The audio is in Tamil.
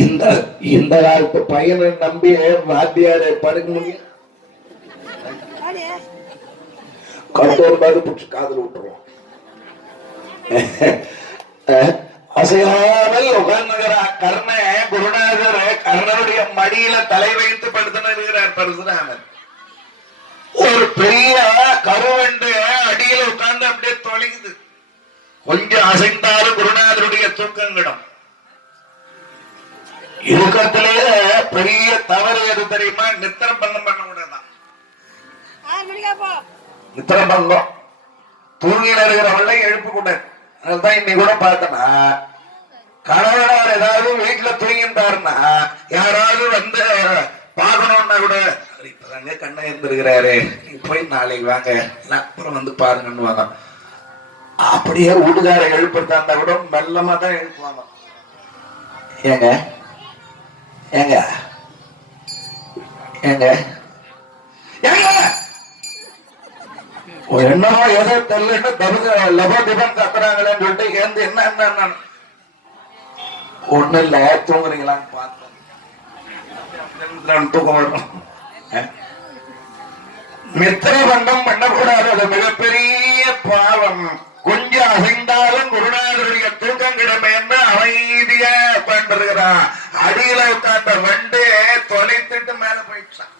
இந்த இந்த காலத்து பையனை நம்பி வாத்தியார படுக்க முடியும். கட்டோர் பாது பிடிச்சி காதல் விட்டுருவோம். அசையாமல் உகர்ந்துகிறார் கர்ண குருநாதர் கர்ணனுடைய மடியில தலை வைத்து படுத்துன்னு இருக்கிறார் பரசுராமன். ஒரு பெரிய கருவண்டு அடியில உட்கார்ந்து அப்படியே தொலைக்குது. கொஞ்சம் அசைந்தாலும் குருநாதருடைய தூக்கங்கிடும். இறுக்கத்திலேயே பெரிய தவறு எது தெரியுமா? நித்திரபங்கம் பண்ண கூடாதான். நித்திரபங்கம் தூங்கில இருக்கிறவங்கள எழுப்பு கூடாது. அதுதான் இன்னைக்கு கூட பார்த்தனா கணவனார் ஏதாவது வீட்டுல தூங்கிட்டாருன்னா யாராவது வந்து பார்க்கணும்னா கூட இப்பதாங்க கண்ணை இருந்திருக்கிறாரு, போய் நாளைக்கு வாங்க அப்புறம் வந்து பாருங்கன்னு வாங்க. அப்படியே வீட்டுக்கார எழுப்புறதா கூட மெல்லமா தான் எழுப்புவாங்க. ஏங்க ஏங்க ஏங்க ஏங்க என்னமோ ஏதோ தெரியல லபோதிபம் கத்துறாங்களேன்னு சொல்லிட்டு ஏந்து என்ன ஒண்ணு இல்ல தூங்குறீங்களான்னு பார்த்தேன். தூக்கம் வரும். மித்திரை பண்டம் பண்ணக்கூடாது, அது மிகப்பெரிய பாவம். கொஞ்சம் அசைந்தாலும் குருநாதருடைய தூக்கம் கிடமைன்னு அமைதியா உட்கார்ந்து இருக்கிறான். அடியில உட்கார்ந்த வண்டு தொலைத்துட்டு மேல போயிடுச்சான்.